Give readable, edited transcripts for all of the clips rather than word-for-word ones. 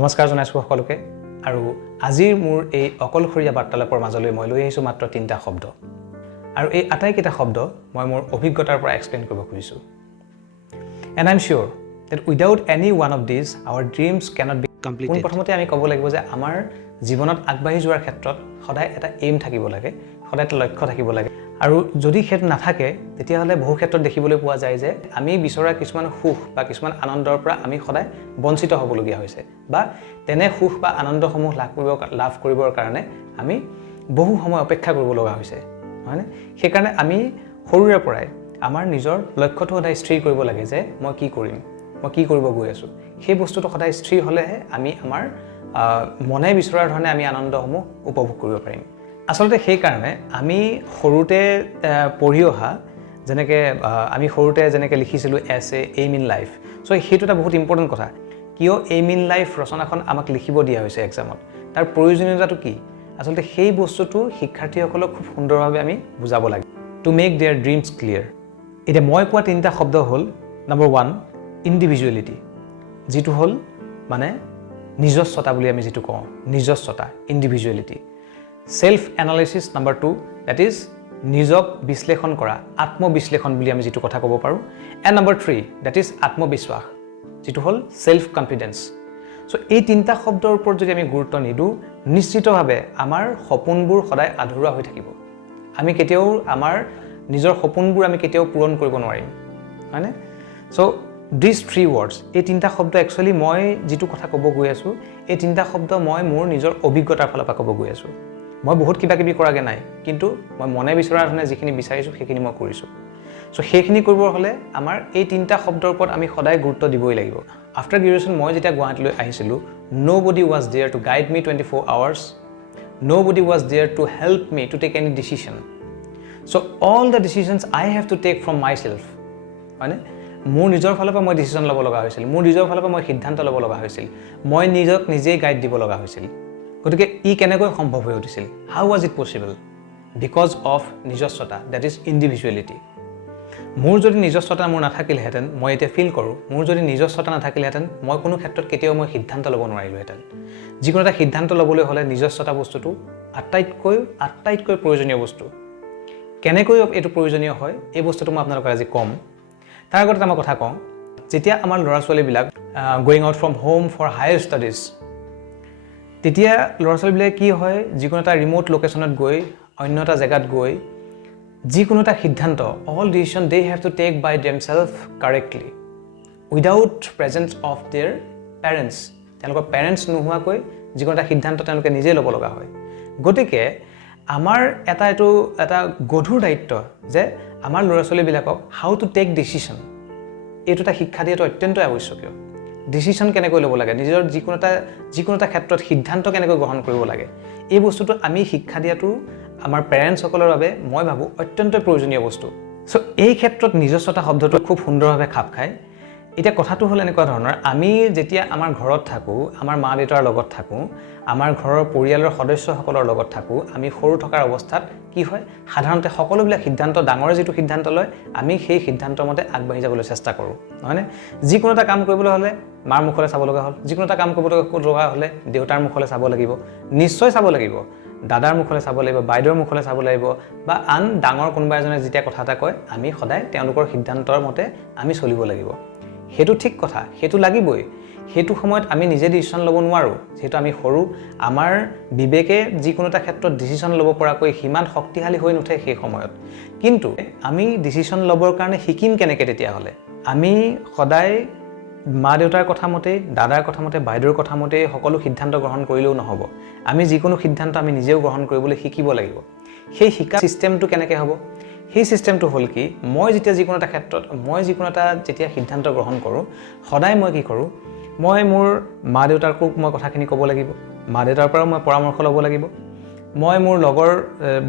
নমস্কাৰ জনাইছোঁ সকলোকে আৰু আজিৰ মোৰ এই অকলশৰীয়া বাৰ্তালাপৰ মাজলৈ মই লৈ আহিছোঁ মাত্ৰ 3টা শব্দ আৰু এই আটাইকেইটা শব্দ মই মোৰ অভিজ্ঞতাৰ পৰা এক্সপ্লেইন কৰিব খুজিছোঁ and I'm sure that without any one of these our dreams cannot be completed প্ৰথমতে আমি ক'ব লাগিব যে আমাৰ জীৱনত আগবাঢ়ি যোৱাৰ ক্ষেত্ৰত সদায় এটা এইম থাকিব লাগে সদায় এটা লক্ষ্য থাকিব লাগে আৰু যদি হেতু নাথাকে তেতিয়াহ'লে বহু ক্ষেত্ৰত দেখিবলৈ পোৱা যায় যে আমি বিচৰা কিছুমান সুখ বা কিছুমান আনন্দৰ পৰা আমি সদায় বঞ্চিত হ'বলগীয়া হৈছে বা তেনে সুখ বা আনন্দসমূহ লাভ কৰিবৰ কাৰণে আমি বহু সময় অপেক্ষা কৰিব লগা হৈছে হয়নে সেইকাৰণে আমি সৰুৰে পৰাই আমাৰ নিজৰ লক্ষ্যটো সদায় স্থিৰ কৰিব লাগে যে মই কি কৰিম মই কি কৰিব গৈ আছোঁ সেই বস্তুটো সদায় স্থিৰ হ'লেহে আমি আমাৰ মনে বিচৰাৰ ধৰণে আমি আনন্দসমূহ উপভোগ কৰিব পাৰিম আসলতে সেই কাৰণে আমি সৰুতে পঢ়ি অহা যেনেকে আমি সৰুতে যেনেকে লিখিছিলোঁ এছে এইম ইন লাইফ সো সেইটো এটা বহুত ইম্পৰ্টেণ্ট কথা কিয় এইম ইন লাইফ ৰচনাখন আমাক লিখিব দিয়া হৈছে এক্সামত তাৰ প্ৰয়োজনীয়তাটো কি আসলতে সেই বস্তুটো শিক্ষাৰ্থীসকলক খুব সুন্দৰভাৱে আমি বুজাব লাগে to make their dreams clear এটা মই কোৱা 3টা শব্দ হ'ল নম্বৰ 1 ইন্ডিভিজুৱেলিটি যেটো হ'ল মানে নিজস্বতা বুলি আমি যেটো কওঁ নিজস্বতা individuality self analysis number 2 that is নিজক বিশ্লেষণ কৰা আত্মবিশ্লেষণ বুলি আমি যেটো কথা ক'ব পাৰো and number 3 that is আত্মবিশ্বাস যেটো হ'ল সেলফ কনফিডেন্স সো এই 3টা শব্দৰ ওপৰত যদি আমি গুৰুত্ব নিদু নিশ্চিতভাৱে আমাৰ সপোনবোৰ সদায় আধৰুৱা হৈ থাকিব আমি কেতিয়াও আমাৰ নিজৰ সপোনবোৰ আমি কেতিয়াও পূৰণ কৰিব নোৱাৰিম হয়নে সো these 3 words এই 3টা শব্দ একচুয়ালি মই যেটো কথা ক'ব গৈ আছো এই 3টা শব্দ মই মোৰ নিজৰ অভিজ্ঞতাৰ ফালৰ পৰা ক'ব গৈ আছো মই বহুত কিবা কিবি কৰাগে নাই কিন্তু মই মনে বিচৰাৰ ধৰণে যিখিনি বিচাৰিছো সেইখিনি মই কৰিছো সো সেইখিনি কৰিব হলে আমাৰ এই 3টা শব্দৰ ওপৰত আমি সদায় গুৰুত্ব দিবই লাগিব আফটাৰ গ্ৰেজুৱেচন মই যেতিয়া গুৱাহাটীলৈ আহিছিলো nobody was there to guide me 24 hours nobody was there to help me to take any decision so all the decisions I have to take from myself মানে মোৰ নিজৰ ফালৰ পৰা মই ডিসিশন ল'ব লগা হৈছিল মোৰ নিজৰ ফালৰ পৰা মই সিদ্ধান্ত ল'ব লগা হৈছিল মই নিজক নিজেই গাইড দিব লগা হৈছিল গতিকে ই কেনেকৈ সম্ভৱ হৈ উঠিছিল how was it possible because of নিজস্বতা দ্যাট ইজ ইন্ডিভিজুৱেলিটি মোৰ যদি নিজস্বতা মোৰ নাথাকিলহেঁতেন মই এটা ফিল কৰোঁ মোৰ যদি নিজস্বতা নাথাকিলহেঁতেন মই কোনো ক্ষেত্ৰত কেতিয়াও মই সিদ্ধান্ত ল'ব নোৱাৰিলোহেঁতেন যিকোনো এটা সিদ্ধান্ত ল'বলৈ হ'লে নিজস্বতা বস্তুটো আটাইতকৈ প্ৰয়োজনীয় বস্তু কেনেকৈ এইটো প্ৰয়োজনীয় হয় এই বস্তুটো মই আপোনালোকক আজি কম তাৰ আগতে এটা কথা কওঁ যেতিয়া আমাৰ ল'ৰা ছোৱালীবিলাক going out from home for higher studies তেতিয়া ল'ৰা ছোৱালীবিলাক কি হয় যিকোনো এটা ৰিমোট লোকেশ্যনত গৈ অন্য এটা জেগাত গৈ যিকোনো এটা সিদ্ধান্ত all decision they have to take by themselves correctly without presence of their parents তেওঁলোকৰ পেৰেন্টছ নোহোৱাকৈ যিকোনো এটা সিদ্ধান্ত তেওঁলোকে নিজে ল'ব লগা হয় গতিকে আমাৰ এটা গধুৰ দায়িত্ব যে আমাৰ ল'ৰা ছোৱালীবিলাকক হাউ টু টেক ডিসিশন এইটো এটা শিক্ষা দিয়াটো অত্যন্ত আৱশ্যকীয় ডিসিশন কেনেকৈ ল'ব লাগে নিজৰ যিকোনো এটা ক্ষেত্ৰত সিদ্ধান্ত কেনেকৈ গ্ৰহণ কৰিব লাগে এই বস্তুটো আমি শিক্ষা দিয়াটো আমাৰ পেৰেন্টছসকলৰ বাবে মই ভাবো অত্যন্ত প্ৰয়োজনীয় বস্তু সো এই ক্ষেত্ৰত নিজস্বতা শব্দটো খুব সুন্দৰভাৱে খাপ খায় এটা কথাটো হ'ল এনেকুৱা ধৰণৰ আমি যেতিয়া আমাৰ ঘৰত থাকো আমাৰ মা দেউতাৰ লগত থাকো আমাৰ ঘৰৰ পৰিয়ালৰ সদস্যসকলৰ লগত থাকো আমি সৰু থকাৰ অৱস্থাত কি হয় সাধাৰণতে সকলোবিলাক সিদ্ধান্ত ডাঙৰ যেটো সিদ্ধান্ত লয় আমি সেই সিদ্ধান্তৰ মতে আগবাঢ়ি যাবলৈ চেষ্টা কৰোঁ হয়নে যিকোনো এটা কাম কৰিবলৈ হ'লে মাৰ মুখলৈ চাব লগা হ'ল যিকোনো এটা কাম কৰিবলৈ লগা হ'লে দেউতাৰ মুখলৈ চাব লাগিব নিশ্চয় চাব লাগিব দাদাৰ মুখলৈ চাব লাগিব বাইদেউৰ মুখলৈ চাব লাগিব বা আন ডাঙৰ কোনোবা এজনে যেতিয়া কথা এটা কয় আমি সদায় তেওঁলোকৰ সিদ্ধান্তৰ মতে আমি চলিব লাগিব হেতু ঠিক কথা হেতু লাগিবই হেতু সময়ত আমি নিজে ডিসিশন ল'ব নোৱাৰো যেটো আমি সৰু আমাৰ বিবেকে যিকোনো এটা ক্ষেত্ৰত ডিসিশন ল'ব পৰাকৈ হিমান শক্তিশালী হৈ নুঠে সেই সময়ত কিন্তু আমি ডিসিশন ল'বৰ কাৰণে শিকিম কেনেকৈ তেতিয়া হ'লে আমি সদায় মা দেউতাৰ কথা মতে দাদাৰ কথা মতে বাইদেউৰ কথা মতে সকলো সিদ্ধান্ত গ্ৰহণ কৰিলেও নহব আমি যিকোনো সিদ্ধান্ত আমি নিজেও গ্ৰহণ কৰিবলৈ শিকিব লাগিব সেই শিকা সিস্টেমটো কেনেকৈ হ'ব সেই সিস্টেমটো হ'ল কি মই যেতিয়া যিকোনো এটা ক্ষেত্ৰত মই যিকোনো এটা যেতিয়া সিদ্ধান্ত গ্ৰহণ কৰোঁ সদায় মই কি কৰোঁ মই মোৰ মা দেউতাৰক মই কথাখিনি ক'ব লাগিব মা দেউতাৰ পৰা মই পৰামৰ্শ ল'ব লাগিব মই মোৰ লগৰ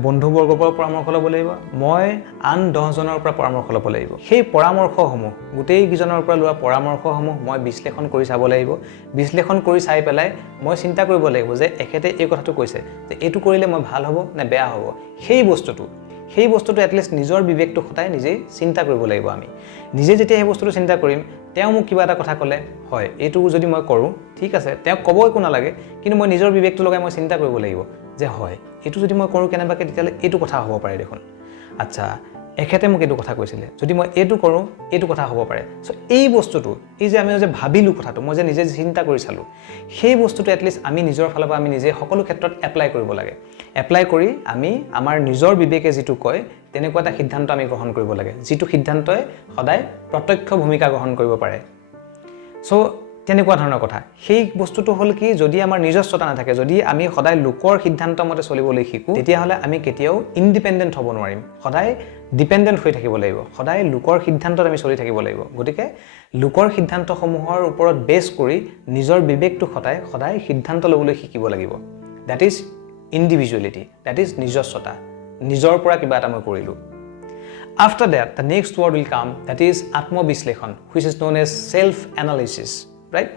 বন্ধুবৰ্গৰ পৰা পৰামৰ্শ ল'ব লাগিব মই আন 10 জনৰ পৰা পৰামৰ্শ ল'ব লাগিব সেই পৰামৰ্শসমূহ গোটেই কিজনৰ পৰা লোৱা পৰামৰ্শসমূহ মই বিশ্লেষণ কৰি চাব লাগিব বিশ্লেষণ কৰি চাই পেলাই মই চিন্তা কৰিব লাগিব যে এখেতে এই কথাটো কৈছে যে এইটো কৰিলে মই ভাল হ'ব নে বেয়া হ'ব সেই বস্তুটো সেই বস্তুটো এটলিষ্ট নিজৰ বিবেকটো খটাই নিজেই চিন্তা কৰিব লাগিব আমি নিজে যেতিয়া সেই বস্তুটো চিন্তা কৰিম তেওঁ মোক কিবা এটা কথা ক'লে হয় এইটো যদি মই কৰোঁ ঠিক আছে তেওঁ ক'ব একো নালাগে কিন্তু মই নিজৰ বিবেকটো লগাই মই চিন্তা কৰিব লাগিব যে হয় এইটো যদি মই কৰোঁ কেনেবাকৈ তেতিয়াহ'লে এইটো কথা হ'ব পাৰে দেখোন আচ্ছা এখেতে মোক এইটো কথা কৈছিলে যদি মই এইটো কৰোঁ এইটো কথা হ'ব পাৰে চ' এই বস্তুটো এই যে আমি যে ভাবিলোঁ কথাটো মই যে নিজে চিন্তা কৰি চালোঁ সেই বস্তুটো এটলিষ্ট আমি নিজৰ ফালৰ পৰা আমি নিজে সকলো ক্ষেত্ৰত এপ্লাই কৰিব লাগে এপ্লাই কৰি আমি আমাৰ নিজৰ বিবেকে যিটো কয় তেনেকুৱা এটা সিদ্ধান্ত আমি গ্ৰহণ কৰিব লাগে যিটো সিদ্ধান্তই সদায় প্ৰত্যক্ষ ভূমিকা গ্ৰহণ কৰিব পাৰে চ' তেনেকুৱা ধৰণৰ কথা সেই বস্তুটো হ'ল কি যদি আমাৰ নিজস্বতা নাথাকে যদি আমি সদায় লোকৰ সিদ্ধান্ত মতে চলিবলৈ শিকোঁ তেতিয়াহ'লে আমি কেতিয়াও ইণ্ডিপেণ্ডেণ্ট হ'ব নোৱাৰিম সদায় ডিপেণ্ডেণ্ট হৈ থাকিব লাগিব সদায় লোকৰ সিদ্ধান্তত আমি চলি থাকিব লাগিব গতিকে লোকৰ সিদ্ধান্তসমূহৰ ওপৰত বেছ কৰি নিজৰ বিবেকটো খটাই সদায় সিদ্ধান্ত ল'বলৈ শিকিব লাগিব that is individuality that is নিজস্বতা নিজৰ পৰা কিবা এটা মই কৰিলোঁ after that the next word will come that is আত্মবিশ্লেষণ which is known as self analysis right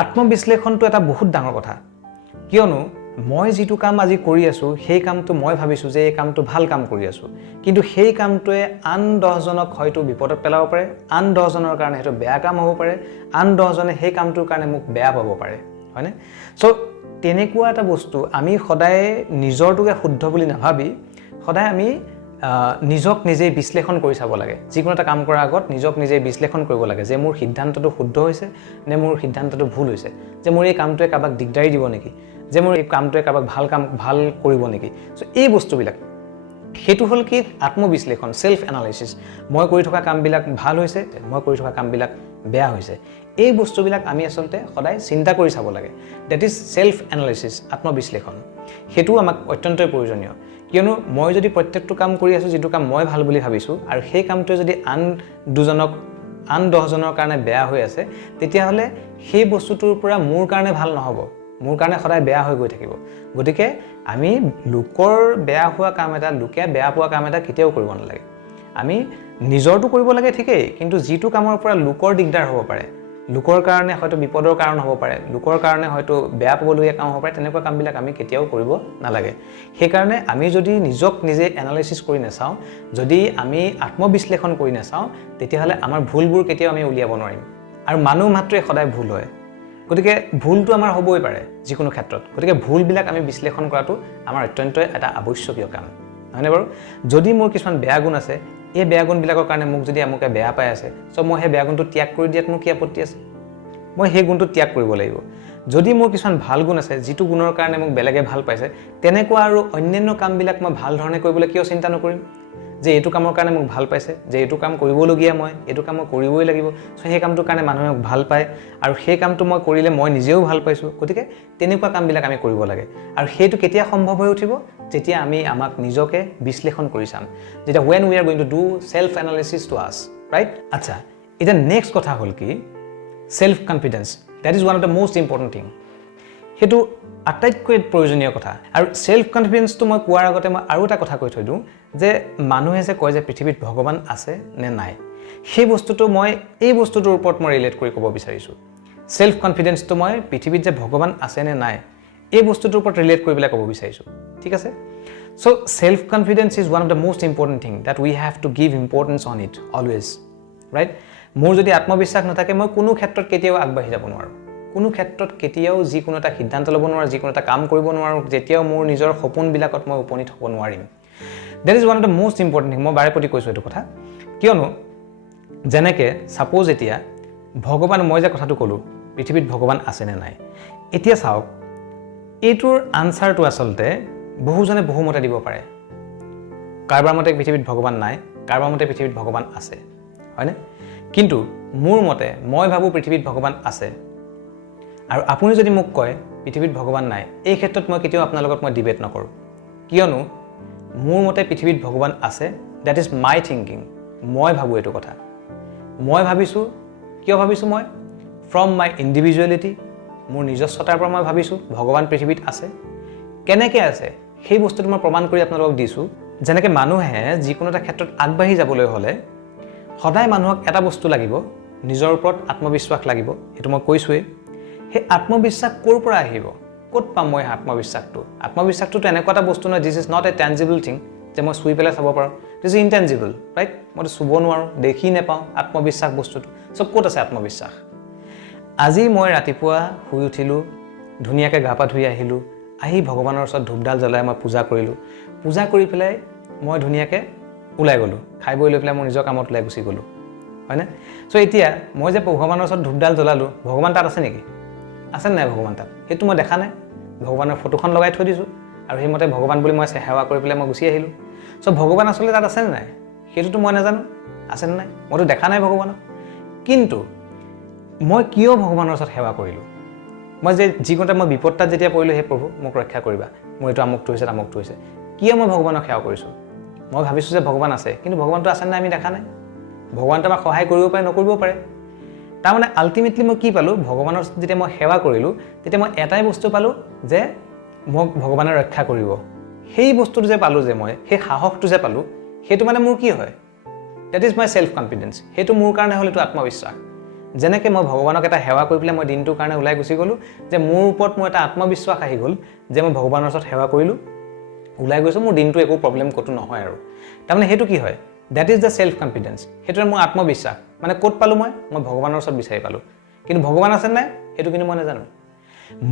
আত্মবিশ্লেষণটো এটা বহুত ডাঙৰ কথা কিয়নো মই যিটো কাম আজি কৰি আছোঁ সেই কামটো মই ভাবিছোঁ যে এই কামটো ভাল কাম কৰি আছোঁ কিন্তু সেই কামটোৱে আন 10জনক হয়তো বিপদত পেলাব পাৰে আন 10জনৰ কাৰণে সেইটো বেয়া কাম হ'ব পাৰে আন 10জনে সেই কামটোৰ কাৰণে মোক বেয়া পাব পাৰে হয়নে চ' তেনেকুৱা এটা বস্তু আমি সদায় নিজৰটোকে শুদ্ধ বুলি নাভাবি সদায় আমি নিজক নিজেই বিশ্লেষণ কৰি চাব লাগে যিকোনো এটা কাম কৰাৰ আগত নিজক নিজেই বিশ্লেষণ কৰিব লাগে যে মোৰ সিদ্ধান্তটো শুদ্ধ হৈছে নে মোৰ সিদ্ধান্তটো ভুল হৈছে যে মোৰ এই কামটোৱে কাৰোবাক দিগদাৰি দিব নেকি যে মোৰ এই কামটোৱে কাৰোবাক ভাল কৰিব নেকি চ' এই বস্তুবিলাক সেইটো হ'ল কি আত্মবিশ্লেষণ চেল্ফ এনালাইচিছ মই কৰি থকা কামবিলাক ভাল হৈছে মই কৰি থকা কামবিলাক বেয়া হৈছে এই বস্তুবিলাক আমি আচলতে সদায় চিন্তা কৰি চাব লাগে দ্যাট ইজ চেল্ফ এনালাইচিছ আত্মবিশ্লেষণ সেইটো আমাক অত্যন্তই প্ৰয়োজনীয় কিয়নো মই যদি প্ৰত্যেকটো কাম কৰি আছোঁ যিটো কাম মই ভাল বুলি ভাবিছোঁ আৰু সেই কামটোৱে যদি আন 10জনৰ কাৰণে বেয়া হৈ আছে তেতিয়াহ'লে সেই বস্তুটোৰ পৰা মোৰ কাৰণে ভাল নহ'ব মোৰ কাৰণে সদায় বেয়া হৈ গৈ থাকিব গতিকে আমি লোকৰ বেয়া হোৱা কাম এটা লোকে বেয়া পোৱা কাম এটা কেতিয়াও কৰিব নালাগে আমি নিজৰটো কৰিব লাগে ঠিকেই কিন্তু যিটো কামৰ পৰা লোকৰ দিগদাৰ হ'ব পাৰে লোকৰ কাৰণে হয়তো বিপদৰ কাৰণ হ'ব পাৰে লোকৰ কাৰণে হয়তো বেয়া পাবলগীয়া কাম হ'ব পাৰে তেনেকুৱা কামবিলাক আমি কেতিয়াও কৰিব নালাগে সেইকাৰণে আমি যদি নিজক নিজে এনালাইচিছ কৰি নাচাওঁ যদি আমি আত্মবিশ্লেষণ কৰি নাচাওঁ তেতিয়াহ'লে আমাৰ ভুলবোৰ কেতিয়াও আমি উলিয়াব নোৱাৰিম আৰু মানুহ মাত্ৰই সদায় ভুল হয় গতিকে ভুলটো আমাৰ হ'বই পাৰে যিকোনো ক্ষেত্ৰত গতিকে ভুলবিলাক আমি বিশ্লেষণ কৰাটো আমাৰ অত্যন্তই এটা আৱশ্যকীয় কাম হয়নে বাৰু যদি মোৰ কিছুমান বেয়া গুণ আছে এই বেয়া গুণবিলাকৰ কাৰণে মোক যদি আমুকে বেয়া পাই আছে চ' মই সেই বেয়া গুণটো ত্যাগ কৰি দিয়াত মোৰ কি আপত্তি আছে মই সেই গুণটো ত্যাগ কৰিব লাগিব যদি মোৰ কিছুমান ভাল গুণ আছে যিটো গুণৰ কাৰণে মোক বেলেগে ভাল পাইছে তেনেকুৱা আৰু অন্যান্য কামবিলাক মই ভাল ধৰণে কৰিবলৈ কিয় চিন্তা নকৰিম যে এইটো কামৰ কাৰণে মোক ভাল পাইছে যে এইটো কাম কৰিবলগীয়া মই এইটো কাম মই কৰিবই লাগিব চ' সেই কামটোৰ কাৰণে মানুহে মোক ভাল পায় আৰু সেই কামটো মই কৰিলে মই নিজেও ভাল পাইছোঁ গতিকে তেনেকুৱা কামবিলাক আমি কৰিব লাগে আৰু সেইটো কেতিয়া সম্ভৱ হৈ উঠিব যেতিয়া আমি আমাক নিজকে বিশ্লেষণ কৰি চাম যেতিয়া when we are going to do self analysis to us right আচ্ছা এটা নেক্সট কথা হ'ল কি self confidence that is one of the most important thing সেইটো আটাইতকৈ প্ৰয়োজনীয় কথা আৰু সেল্ফ কনফিডেন্সটো মই কোৱাৰ আগতে মই আৰু এটা কথা কৈ থৈ দিওঁ যে মানুহে যে কয় যে পৃথিৱীত ভগৱান আছে নে নাই সেই বস্তুটো মই এই বস্তুটোৰ ওপৰত মই ৰিলেট কৰি ক'ব বিচাৰিছোঁ সেল্ফ কনফিডেন্সটো মই পৃথিৱীত যে ভগৱান আছে নে নাই এই বস্তুটোৰ ওপৰত ৰিলেট কৰি পেলাই ক'ব বিচাৰিছোঁ ঠিক আছে so' self confidence is one of the most important thing that we have to give importance on it always right মোৰ যদি আত্মবিশ্বাস নাথাকে মই কোনো ক্ষেত্ৰত কেতিয়াও আগবাঢ়ি যাব নোৱাৰোঁ কোনো ক্ষেত্ৰত কেতিয়াও যিকোনো এটা সিদ্ধান্ত ল'ব নোৱাৰোঁ যিকোনো এটা কাম কৰিব নোৱাৰোঁ যেতিয়াও মোৰ নিজৰ সপোনবিলাকত মই উপনীত হ'ব নোৱাৰিম that is one of the most important thing মই বাৰে প্ৰতি কৈছোঁ এইটো কথা কিয়নো যেনেকৈ ছাপ'জ এতিয়া ভগৱান মই যে কথাটো ক'লোঁ পৃথিৱীত ভগৱান আছেনে নাই এতিয়া চাওক এইটোৰ আনচাৰটো আচলতে বহুজনে বহুমতে দিব পাৰে কাৰোবাৰ মতে পৃথিৱীত ভগৱান নাই কাৰোবাৰ মতে পৃথিৱীত ভগৱান আছে হয়নে কিন্তু মোৰ মতে মই ভাবোঁ পৃথিৱীত ভগৱান আছে আৰু আপুনি যদি মোক কয় পৃথিৱীত ভগৱান নাই এই ক্ষেত্ৰত মই কেতিয়াও আপোনাৰ লগত মই ডিবেট নকৰোঁ কিয়নো মোৰ মতে পৃথিৱীত ভগৱান আছে দ্যাট ইজ মাই থিংকিং মই ভাবোঁ এইটো কথা মই ভাবিছোঁ কিয় ভাবিছোঁ মই ফ্ৰম মাই ইণ্ডিভিজুৱেলিটি মোৰ নিজস্বতাৰ পৰা মই ভাবিছোঁ ভগৱান পৃথিৱীত আছে কেনেকৈ আছে সেই বস্তুটো মই প্ৰমাণ কৰি আপোনালোকক দিছোঁ যেনেকৈ মানুহে যিকোনো এটা ক্ষেত্ৰত আগবাঢ়ি যাবলৈ হ'লে সদায় মানুহক এটা বস্তু লাগিব নিজৰ ওপৰত আত্মবিশ্বাস লাগিব এইটো মই কৈছোঁৱেই সেই আত্মবিশ্বাস ক'ৰ পৰা আহিব ক'ত পাম মই আত্মবিশ্বাসটো এনেকুৱা এটা বস্তু নহয় this is not a tangible thing যে মই চুই পেলাই চাব পাৰোঁ, দিছ ইজ ইনটেঞ্জিবল, ৰাইট? মইতো চুব নোৱাৰোঁ, দেখি নাপাওঁ আত্মবিশ্বাস বস্তুটো। চব ক'ত আছে আত্মবিশ্বাস? আজি মই ৰাতিপুৱা শুই উঠিলোঁ, ধুনীয়াকৈ গা পা ধুই আহিলোঁ, আহি ভগৱানৰ ওচৰত ধূপডাল জ্বলাই মই পূজা কৰিলোঁ, পূজা কৰি পেলাই মই ধুনীয়াকৈ ওলাই গ'লোঁ, খাই বৈ লৈ পেলাই মই নিজৰ কামত ওলাই গুচি গ'লোঁ, হয়নে? চ' এতিয়া মই যে ভগৱানৰ ওচৰত ধূপডাল জ্বলালোঁ, ভগৱান তাত আছে নেকি? আছে নাই ভগৱান তাত? সেইটো মই দেখা নাই। ভগৱানৰ ফটোখন লগাই থৈ দিছোঁ আৰু সেইমতে ভগৱান বুলি মই সেৱা কৰি পেলাই মই গুচি আহিলোঁ। চ' ভগৱান আচলতে তাত আছেনে নাই সেইটোতো মই নাজানো, আছেনে নাই? মইতো দেখা নাই ভগৱানক। কিন্তু মই কিয় ভগৱানৰ ওচৰত সেৱা কৰিলোঁ? মই যে যিকোনো মই বিপদতাত যেতিয়া পৰিলোঁ, সেই প্ৰভু মোক ৰক্ষা কৰিবা, মোৰ এইটো আমুকটো হৈছে তামুকটো হৈছে, কিয় মই ভগৱানক সেৱা কৰিছোঁ? মই ভাবিছোঁ যে ভগৱান আছে, কিন্তু ভগৱানটো আছে নাই আমি দেখা নাই। ভগৱানটো আমাক সহায় কৰিব পাৰে, নকৰিবও পাৰে। তাৰমানে আল্টিমেটলি মই কি পালোঁ? ভগৱানৰ যেতিয়া মই সেৱা কৰিলোঁ, তেতিয়া মই এটাই বস্তু পালোঁ যে মোক ভগৱানে ৰক্ষা কৰিব। সেই বস্তুটো যে পালোঁ, যে মই সেই সাহসটো যে পালোঁ, সেইটো মানে মোৰ কি হয়? That is my self confidence. সেইটো মোৰ কাৰণে হ'ল এইটো আত্মবিশ্বাস। যেনেকৈ মই ভগৱানক এটা সেৱা কৰি পেলাই মই দিনটোৰ কাৰণে ওলাই গুচি গ'লোঁ, যে মোৰ ওপৰত মোৰ এটা আত্মবিশ্বাস আহি গ'ল যে মই ভগৱানৰ ওচৰত সেৱা কৰিলোঁ, ওলাই গৈছোঁ, মোৰ দিনটো একো প্ৰব্লেম ক'তো নহয় আৰু। তাৰমানে সেইটো কি হয়? That is the self confidence. সেইটোৱে মোৰ আত্মবিশ্বাস। মানে ক'ত পালোঁ? মই ভগৱানৰ ওচৰত বিচাৰি পালোঁ। কিন্তু ভগৱান আছে নাই সেইটো কিন্তু মই নাজানো।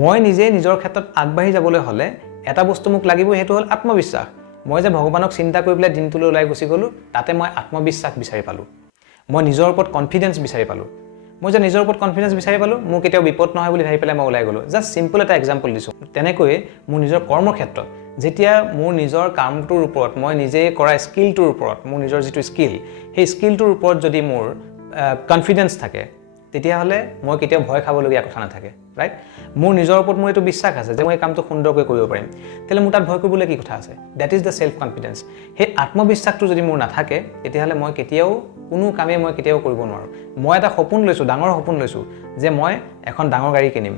মই নিজে নিজৰ ক্ষেত্ৰত আগবাঢ়ি যাবলৈ হ'লে এটা বস্তু মোক লাগিব, সেইটো হ'ল আত্মবিশ্বাস। মই যে ভগৱানক চিন্তা কৰি পেলাই দিনটোলৈ ওলাই গুচি গ'লোঁ, তাতে মই আত্মবিশ্বাস বিচাৰি পালোঁ। মই নিজৰ ওপৰত কনফিডেঞ্চ বিচাৰি পালোঁ। মই যে নিজৰ ওপৰত কনফিডেঞ্চ বিচাৰি পালোঁ, মোৰ কেতিয়াও বিপদ নহয় বুলি ভাবি পেলাই মই ওলাই গ'লোঁ। জাষ্ট চিম্পল এটা এক্সাম্পল দিছোঁ। তেনেকৈয়ে মোৰ নিজৰ কৰ্মক্ষেত্ৰত যেতিয়া মোৰ নিজৰ কামটোৰ ওপৰত, মই নিজে কৰা স্কিলটোৰ ওপৰত, মোৰ নিজৰ যিটো স্কিল, সেই স্কিলটোৰ ওপৰত যদি মোৰ কনফিডেঞ্চ থাকে, তেতিয়াহ'লে মই কেতিয়াও ভয় খাবলগীয়া কথা নাথাকে, ৰাইট? মোৰ নিজৰ ওপৰত মোৰ এইটো বিশ্বাস আছে যে মই এই কামটো সুন্দৰকৈ কৰিব পাৰিম, তেতিয়াহ'লে মোৰ তাত ভয় কৰিবলৈ কি কথা আছে? That is the self confidence. সেই আত্মবিশ্বাসটো যদি মোৰ নাথাকে, তেতিয়াহ'লে মই কেতিয়াও কোনো কামেই মই কেতিয়াও কৰিব নোৱাৰোঁ। মই এটা সপোন লৈছোঁ, ডাঙৰ সপোন লৈছোঁ, যে মই এখন ডাঙৰ গাড়ী কিনিম।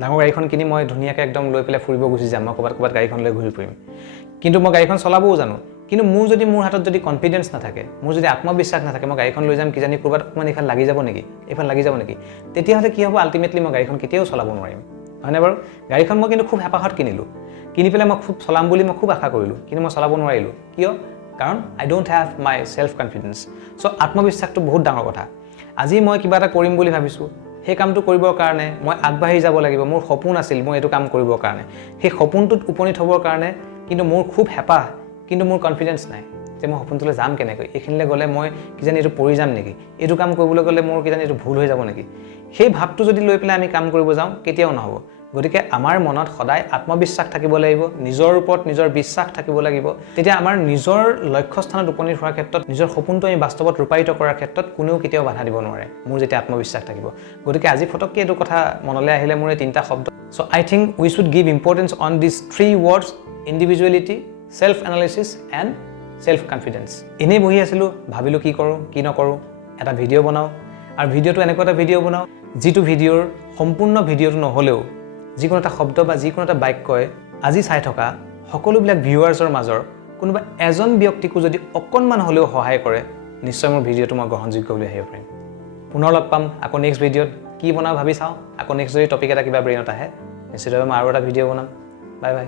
ডাঙৰ গাড়ীখন কিনি মই ধুনীয়াকৈ একদম লৈ পেলাই ফুৰিব গুচি যাম, মই ক'ৰবাত গাড়ীখন লৈ ঘূৰি ফুৰিম। কিন্তু মই গাড়ীখন চলাবও জানো, কিন্তু মোৰ হাতত যদি কনফিডেঞ্চ নাথাকে, মোৰ যদি আত্মবিশ্বাস নাথাকে, মই গাড়ীখন লৈ যাম কিজানি ক'ৰবাত অকণমান এইফালে লাগি যাব নেকি, এইফালে লাগি যাব নেকি, তেতিয়াহ'লে কি হ'ব? আল্টিমেটলি মই গাড়ীখন কেতিয়াও চলাব নোৱাৰিম, হয়নে বাৰু? গাড়ীখন মই কিন্তু খুব হেঁপাহত কিনিলোঁ, কিনি পেলাই মই খুব চলাম বুলি মই খুব আশা কৰিলোঁ, কিন্তু মই চলাব নোৱাৰিলোঁ। কিয়? কাৰণ I don't have my self confidence. So' আত্মবিশ্বাসটো বহুত ডাঙৰ কথা। আজি মই কিবা এটা কৰিম বুলি ভাবিছোঁ, সেই কামটো কৰিবৰ কাৰণে মই আগবাঢ়ি যাব লাগিব। মোৰ সপোন আছিল মই এইটো কাম কৰিবৰ কাৰণে, সেই সপোনটোত উপনীত হ'বৰ কাৰণে কিন্তু মোৰ খুব হেঁপাহ, কিন্তু মোৰ কনফিডেঞ্চ নাই যে মই সপোনটোলৈ যাম কেনেকৈ, এইখিনিলৈ গ'লে মই কিজানি এইটো পৰি যাম নেকি, এইটো কাম কৰিবলৈ গ'লে মোৰ কিজানি এইটো ভুল হৈ যাব নেকি। সেই ভাৱটো যদি লৈ পেলাই আমি কাম কৰিব যাওঁ, কেতিয়াও নহ'ব। গতিকে আমাৰ মনত সদায় আত্মবিশ্বাস থাকিব লাগিব, নিজৰ ওপৰত নিজৰ বিশ্বাস থাকিব লাগিব। তেতিয়া আমাৰ নিজৰ লক্ষ্যস্থানত উপনীত হোৱাৰ ক্ষেত্ৰত, নিজৰ সপোনটো আমি বাস্তৱত ৰূপায়িত কৰাৰ ক্ষেত্ৰত কোনেও কেতিয়াও বাধা দিব নোৱাৰে, মোৰ যেতিয়া আত্মবিশ্বাস থাকিব। গতিকে আজি ফটককৈ এইটো কথা মনলৈ আহিলে মোৰ এই 3টা শব্দ। So' I think we should give importance on this 3 words: individuality, self analysis and self confidence. এনেই বহি আছিলোঁ, ভাবিলোঁ কি কৰোঁ কি নকৰোঁ, এটা ভিডিঅ' বনাওঁ। আৰু ভিডিঅ'টো এনেকুৱা এটা ভিডিঅ' বনাওঁ, যিটো ভিডিঅ'ৰ সম্পূৰ্ণ ভিডিঅ'টো নহ'লেও যিকোনো এটা শব্দ বা যিকোনো এটা বাক্যই আজি চাই থকা সকলোবিলাক ভিউৱাৰ্ছৰ মাজৰ কোনোবা এজন ব্যক্তিকো যদি অকণমান হ'লেও সহায় কৰে, নিশ্চয় মোৰ ভিডিঅ'টো মই গ্ৰহণযোগ্য বুলি আহিব পাৰিম। পুনৰ লগ পাম আকৌ নেক্সট ভিডিঅ'ত। কি বনাওঁ ভাবি চাওঁ, আকৌ নেক্সট যদি টপিক এটা কিবা ব্ৰেইনত আহে, নিশ্চিতভাৱে মই আৰু এটা ভিডিঅ' বনাম। Bye bye.